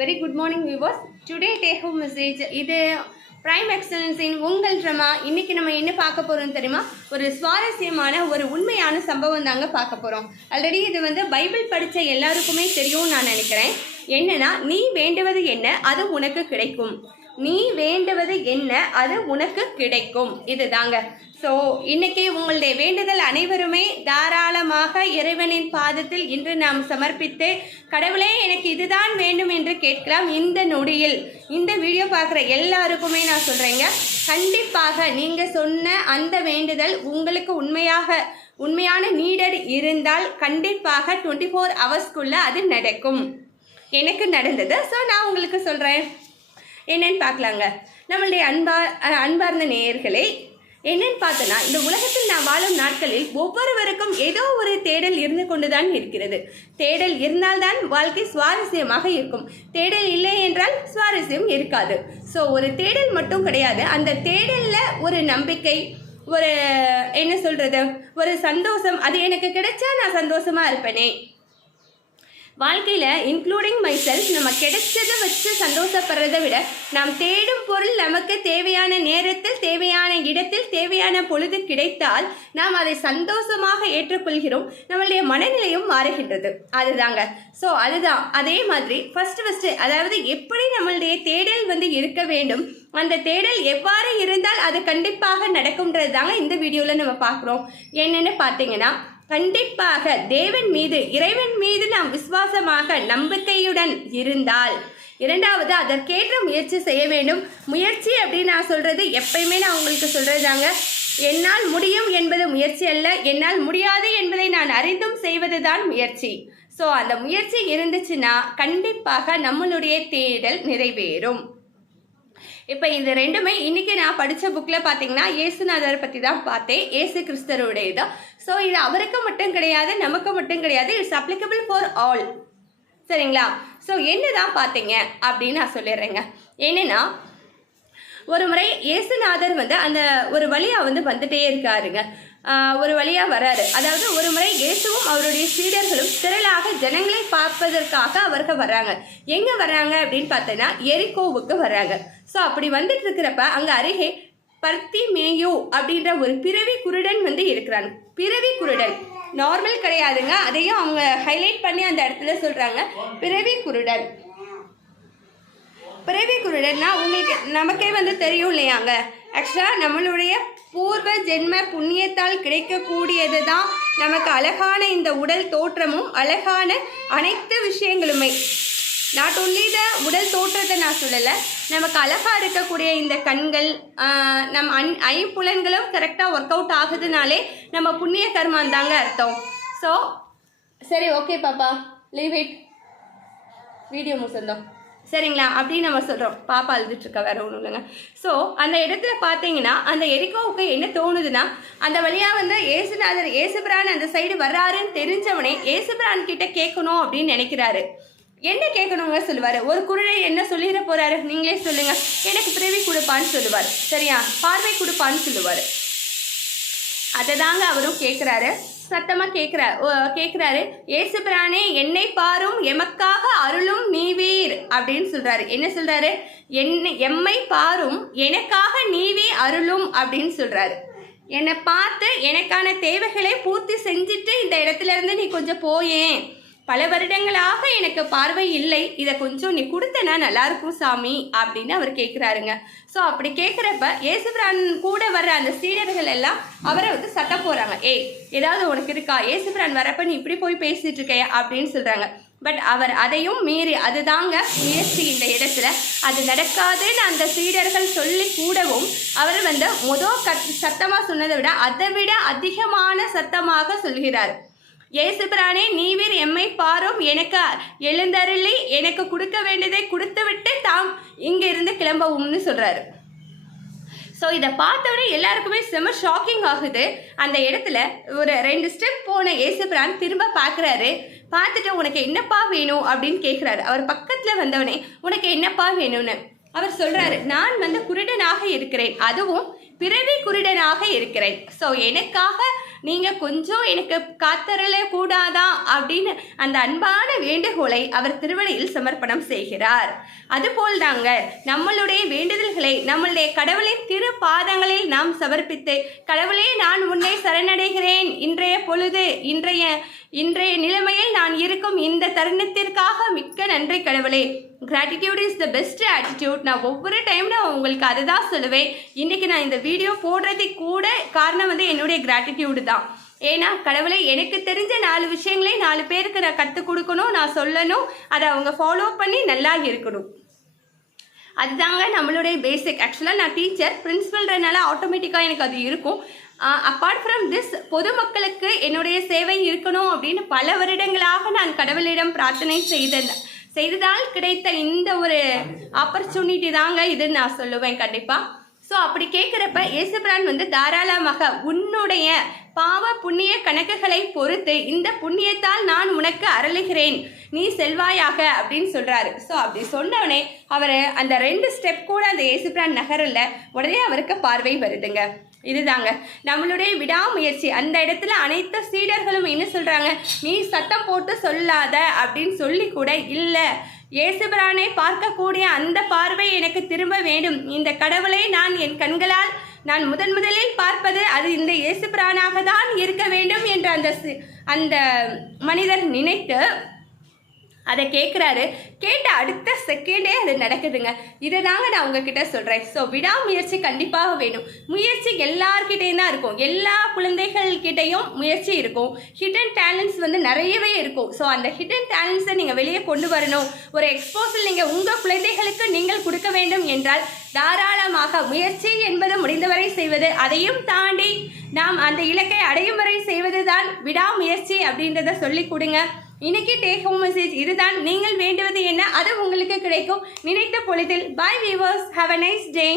Very good morning viewers. Today take home message இது prime எக்ஸலன்ஸின் உங்கள் drama. இன்னைக்கு நம்ம என்ன பார்க்க போறோம் தெரியுமா? ஒரு சுவாரஸ்யமான ஒரு உண்மையான சம்பவம் தாங்க பார்க்க போறோம். ஆல்ரெடி இது பைபிள் படிச்ச எல்லாருக்குமே தெரியும் நான் நினைக்கிறேன். என்னன்னா, நீ வேண்டுவது என்ன அது உனக்கு கிடைக்கும். நீ வேண்டுவது என்ன அது உனக்கு கிடைக்கும். இதுதாங்க. ஸோ இன்னைக்கு உங்களுடைய வேண்டுதல் அனைவருமே தாராளமாக இறைவனின் பாதத்தில் இன்று நாம் சமர்ப்பித்து, கடவுளே எனக்கு இதுதான் வேண்டும் என்று கேட்கலாம். இந்த நொடியில் இந்த வீடியோ பார்க்குற எல்லாருக்குமே நான் சொல்கிறேங்க, கண்டிப்பாக நீங்கள் சொன்ன அந்த வேண்டுதல் உங்களுக்கு உண்மையான நீடட் இருந்தால் கண்டிப்பாக 24 ஹவர்ஸ்க்குள்ளே அது நடக்கும். எனக்கு நடந்தது. ஸோ நான் உங்களுக்கு சொல்கிறேன், என்னன்னு பார்க்கலாங்க. நம்மளுடைய அன்பார்ந்த நேயர்களே, என்னன்னு பார்த்தோன்னா, இந்த உலகத்தில் நான் வாழும் நாட்களில் ஒவ்வொருவருக்கும் ஏதோ ஒரு தேடல் இருந்து கொண்டுதான் இருக்கிறது. தேடல் இருந்தால்தான் வாழ்க்கை சுவாரஸ்யமாக இருக்கும். தேடல் இல்லை என்றால் சுவாரஸ்யம் இருக்காது. ஸோ ஒரு தேடல் மட்டும் கிடையாது, அந்த தேடலில் ஒரு நம்பிக்கை, ஒரு என்ன சொல்கிறது, ஒரு சந்தோஷம். அது எனக்கு கிடைச்சா நான் சந்தோஷமாக இருப்பேனே. வாழ்க்கையில் இன்க்ளூடிங் மை செல்ஃப், நம்ம கிடைச்சதை வச்சு சந்தோஷப்படுறதை விட நாம் தேடும் பொருள் நமக்கு தேவையான நேரத்தில், தேவையான இடத்தில், தேவையான பொழுது கிடைத்தால் நாம் அதை சந்தோஷமாக ஏற்றுக்கொள்கிறோம். நம்மளுடைய மனநிலையும் மாறுகின்றது. அதுதாங்க. ஸோ அதுதான் அதே மாதிரி ஃபஸ்ட்டு அதாவது எப்படி நம்மளுடைய தேடல் இருக்க வேண்டும், அந்த தேடல் எவ்வாறு இருந்தால் அது கண்டிப்பாக நடக்கும்ன்றது தாங்க இந்த வீடியோவில் நம்ம பார்க்குறோம். என்னென்னு பார்த்தீங்கன்னா, கண்டிப்பாக தேவன் மீது, இறைவன் மீது நாம் விசுவாசமாக நம்பிக்கையுடன் இருந்தால், இரண்டாவது அதற்கேற்ற முயற்சி செய்ய வேண்டும். முயற்சி அப்படின்னு நான் சொல்கிறது எப்பயுமே நான் உங்களுக்கு சொல்கிறதாங்க, என்னால் முடியும் என்பது முயற்சி அல்ல, என்னால் முடியாது என்பதை நான் அறிந்தும் செய்வது தான் முயற்சி. ஸோ அந்த முயற்சி இருந்துச்சுன்னா கண்டிப்பாக நம்மளுடைய தேடல் நிறைவேறும். இப்போ இந்த ரெண்டுமே இன்றைக்கி நான் படித்த புக்கில் பார்த்தீங்கன்னா இயேசுநாதரை பற்றி தான் பார்த்தேன். இயேசு கிறிஸ்தருடையது. ஸோ இது அவருக்கு மட்டும் கிடையாது, நமக்கு மட்டும் கிடையாது. It's applicable for all. சரிங்களா? ஸோ என்ன தான் பார்த்தீங்க அப்படின்னு நான் சொல்லிடுறேங்க. என்னென்னா, ஒரு முறை இயேசுநாதர் அந்த ஒரு வழியாக வந்துட்டே இருக்காருங்க. ஒரு வழியாக வராரு. அதாவது ஒரு முறை இயேசுவும் அவருடைய சீடர்களும் திரளாக ஜனங்களை பார்ப்பதற்காக அவர்கள் வர்றாங்க. எங்கே வர்றாங்க அப்படின்னு பார்த்தோன்னா எரிகோவுக்கு வர்றாங்க. ஸோ அப்படி வந்துட்டு இருக்கிறப்ப அங்கே அருகே பர்த்திமேயு அப்படின்ற ஒரு பிறவி குருடன் இருக்கிறாங்க. பிறவி குருடன் நார்மல் கிடையாதுங்க, அதையும் அவங்க ஹைலைட் பண்ணி அந்த இடத்துல சொல்கிறாங்க. பிறவி குருடன். பிறவி குருடன்னா உங்களுக்கு நமக்கே தெரியும் இல்லையாங்க. ஆக்சுவலாக நம்மளுடைய பூர்வ ஜென்ம புண்ணியத்தால் கிடைக்கக்கூடியது தான் நமக்கு அழகான இந்த உடல் தோற்றமும் அழகான அனைத்து விஷயங்களுமே. நாட் ஒன்லி த உடல் தோற்றத்தை நான் சொல்லலை, நமக்கு அழகாக இருக்கக்கூடிய இந்த கண்கள், நம் ஐம்புலன்களும் கரெக்டாக ஒர்க் அவுட் ஆகுதுனாலே நம்ம புண்ணிய கர்மான் தாங்க அர்த்தம். ஸோ சரி, ஓகே பாப்பா, லீவ் இட், வீடியோ முடிச்சிருந்தோம் சரிங்களா அப்படின்னு நம்ம சொல்கிறோம். பாப்பா அழுதுட்டுருக்கா, வேற ஒன்றும் இல்லைங்க. ஸோ அந்த இடத்துல பார்த்தீங்கன்னா அந்த எரிகோவுக்கு என்ன தோணுதுன்னா, அந்த வழியாக இயேசுநாதர் இயேசுபிரான் அந்த சைடு வர்றாருன்னு தெரிஞ்சவனே இயேசுபிரான் கிட்ட கேட்கணும் அப்படின்னு நினைக்கிறாரு. என்ன கேட்கணுங்க சொல்லுவார். ஒரு குருடை என்ன சொல்லிட போகிறாரு, நீங்களே சொல்லுங்கள். எனக்கு பிறவி கொடுப்பான்னு சொல்லுவார். சரியா? பார்வை கொடுப்பான்னு சொல்லுவார். அதை தாங்க அவரும் கேட்குறாரு, சத்தமாக கேட்குறாரு. இயேசுபிரானே என்னை பாரும், எமக்காக அருளும் நீவீர் அப்படின்னு சொல்கிறாரு. என்ன சொல்கிறாரு? எம்மை பாரும், எனக்காக நீவே அருளும் அப்படின்னு சொல்கிறாரு. என்னை பார்த்து எனக்கான தேவைகளை பூர்த்தி செஞ்சுட்டு இந்த இடத்துல இருந்து நீ கொஞ்சம் போயேன். பல வருடங்களாக எனக்கு பார்வை இல்லை, இதை கொஞ்சம் நீ கொடுத்தனா நல்லாயிருக்கும் சாமி அப்படின்னு அவர் கேட்குறாருங்க. ஸோ அப்படி கேட்குறப்ப இயேசுபிரான் கூட வர்ற அந்த சீடர்கள் எல்லாம் அவரை சத்த போகிறாங்க. ஏதாவது உனக்கு இருக்கா, இயேசுபிரான் வரப்ப நீ இப்படி போய் பேசிட்டு இருக்கையா அப்படின்னு சொல்கிறாங்க. பட் அவர் அதையும் மீறி, அதுதாங்க முயற்சி இந்த இடத்துல. அது நடக்காதுன்னு அந்த சீடர்கள் சொல்லி கூடவும் அவர் சத்தமாக சொன்னதை விட அதை விட அதிகமான சத்தமாக சொல்கிறார். இயேசுபிரானே நீவீர், எம்மை பாரும், எனக்கு எழுந்தருளி எனக்கு கொடுக்க வேண்டியதை கொடுத்து விட்டு தாம் இங்கே இருந்து கிளம்பவும்னு சொல்கிறாரு. ஸோ இதை பார்த்தோன்னே எல்லாருக்குமே செம ஷாக்கிங் ஆகுது. அந்த இடத்துல ஒரு 2 ஸ்டெப் போன இயேசுபிரான் திரும்ப பார்க்குறாரு. பார்த்துட்டு உனக்கு என்னப்பா வேணும் அப்படின்னு கேட்குறாரு. அவர் பக்கத்தில் வந்தவனே உனக்கு என்னப்பா வேணும்னு அவர் சொல்கிறாரு. நான் குருடனாக இருக்கிறேன், அதுவும் பிறவி குருடனாக இருக்கிறேன். ஸோ எனக்காக நீங்கள் கொஞ்சம் எனக்கு காத்தரல கூடாதா அப்படின்னு அந்த அன்பான வேண்டுகோளை அவர் திருவடியில் சமர்ப்பணம் செய்கிறார். அதுபோல் தாங்க நம்மளுடைய வேண்டுதல்களை நம்மளுடைய கடவுளின் திரு பாதங்களில் நாம் சமர்ப்பித்து, கடவுளே நான் உன்னை சரணடைகிறேன், இன்றைய பொழுது இன்றைய நிலைமையில் நான் இருக்கும் இந்த தருணத்திற்காக மிக்க நன்றி கடவுளே. Gratitude is the best attitude. நான் ஒவ்வொரு டைம் நான் உங்களுக்கு அதை தான் சொல்லுவேன். இன்றைக்கி நான் இந்த வீடியோ போடுறதுக்கு கூட காரணம் வந்து என்னுடைய கிராட்டிடியூடு தான். ஏன்னா கடவுளை எனக்கு தெரிஞ்ச 4 விஷயங்களே 4 பேருக்கு நான் கற்றுக் கொடுக்கணும், நான் சொல்லணும், அதை அவங்க ஃபாலோ பண்ணி நல்லா இருக்கணும். அதுதாங்க நம்மளுடைய பேசிக். ஆக்சுவலாக நான் டீச்சர், பிரின்சிபல்ன்றனால ஆட்டோமேட்டிக்காக எனக்கு அது இருக்கும். அப்பார்ட் ஃப்ரம் திஸ், பொதுமக்களுக்கு என்னுடைய சேவை இருக்கணும் அப்படின்னு பல வருடங்களாக நான் கடவுளிடம் பிரார்த்தனை செய்ததால் கிடைத்த இந்த ஒரு ஆப்பர்ச்சுனிட்டி தாங்க இதுன்னு நான் சொல்லுவேன் கண்டிப்பாக. ஸோ அப்படி கேட்குறப்ப இயேசுபிரான் வந்து தாராளமாக உன்னுடைய பாவ புண்ணிய கணக்குகளை பொறுத்து இந்த புண்ணியத்தால் நான் உனக்கு அருளுகிறேன், நீ செல்வாயாக அப்படின்னு சொல்கிறாரு. ஸோ அப்படி சொன்னவனே அவர் அந்த 2 ஸ்டெப் கூட அந்த இயேசுபிரான் நகரில் உடனே அவருக்கு பார்வை வருதுங்க. இதுதாங்க நம்மளுடைய விடாமுயற்சி. அந்த இடத்துல அனைத்து சீடர்களும் என்ன சொல்கிறாங்க, நீ சத்தம் போட்டு சொல்லாத அப்படின்னு சொல்லி கூட இல்லை, இயேசுபிரானை பார்க்கக்கூடிய அந்த பார்வை எனக்கு திரும்ப வேண்டும், இந்த கடவுளை நான் என் கண்களால் நான் முதலில் பார்ப்பது அது இந்த இயேசுபிரானாக தான் இருக்க வேண்டும் என்று அந்த மனிதர் நினைத்து அதை கேட்குறாரு. கேட்ட அடுத்த செகண்டே அது நடக்குதுங்க. இதை தாங்க நான் உங்ககிட்ட சொல்கிறேன். ஸோ விடாமுயற்சி கண்டிப்பாக வேணும். முயற்சி எல்லார்கிட்டையும் தான் இருக்கும், எல்லா குழந்தைகள்கிட்டையும் முயற்சி இருக்கும். ஹிடன் டேலண்ட்ஸ் வந்து நிறையவே இருக்கும். ஸோ அந்த ஹிடன் டேலண்ட்ஸை நீங்கள் வெளியே கொண்டு வரணும், ஒரு எக்ஸ்போசல் நீங்கள் உங்கள் குழந்தைகளுக்கு நீங்கள் கொடுக்க வேண்டும் என்றால் தாராளமாக முயற்சி என்பது முடிந்தவரை செய்வது, அதையும் தாண்டி நாம் அந்த இலக்கை அடையும் வரை செய்வது தான் விடாமுயற்சி அப்படின்றத சொல்லி கொடுங்க. இன்னைக்கு டேக் ஹோம் மெசேஜ் இதுதான். நீங்கள் வேண்டுவது என்ன அது உங்களுக்கு கிடைக்கும் நினைத்த பொழுதில். Bye viewers, have a nice day.